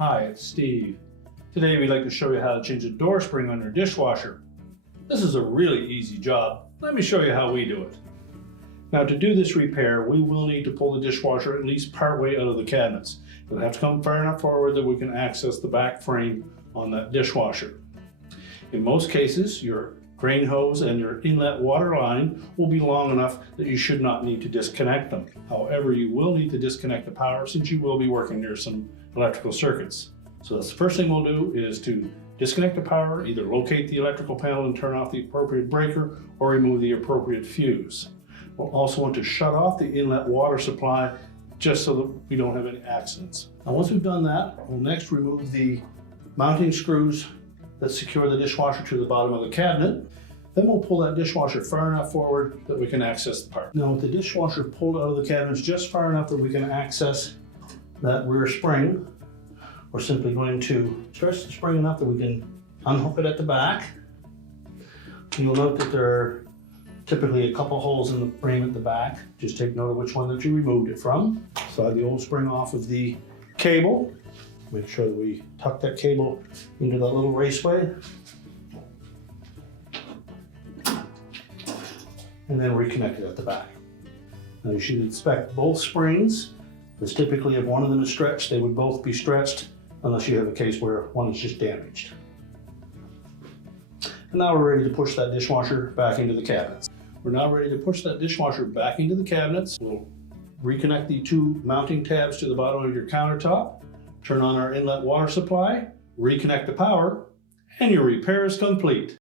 Hi, it's Steve. Today we'd like to show you how to change a door spring on your dishwasher. This is a really easy job. Let me show you how we do it. Now to do this repair, we will need to pull the dishwasher at least part way out of the cabinets. It'll have to come far enough forward that we can access the back frame on that dishwasher. In most cases, your drain hose and your inlet water line will be long enough that you should not need to disconnect them. However, you will need to disconnect the power since you will be working near some electrical circuits. So that's the first thing we'll do is to disconnect the power, either locate the electrical panel and turn off the appropriate breaker or remove the appropriate fuse. We'll also want to shut off the inlet water supply just so that we don't have any accidents. Now once we've done that, we'll next remove the mounting screws that secure the dishwasher to the bottom of the cabinet. Then we'll pull that dishwasher far enough forward that we can access the part. Now with the dishwasher pulled out of the cabinets just far enough that we can access that rear spring, we're simply going to stretch the spring enough that we can unhook it at the back. You'll note that there are typically a couple holes in the frame at the back. Just take note of which one that you removed it from. Slide the old spring off of the cable. Make sure that we tuck that cable into that little raceway. And then reconnect it at the back. Now you should inspect both springs, because typically if one of them is stretched, they would both be stretched unless you have a case where one is just damaged. And now we're ready to push that dishwasher back into the cabinets. We're now ready to push that dishwasher back into the cabinets. We'll reconnect the two mounting tabs to the bottom of your countertop, turn on our inlet water supply, reconnect the power, and your repair is complete.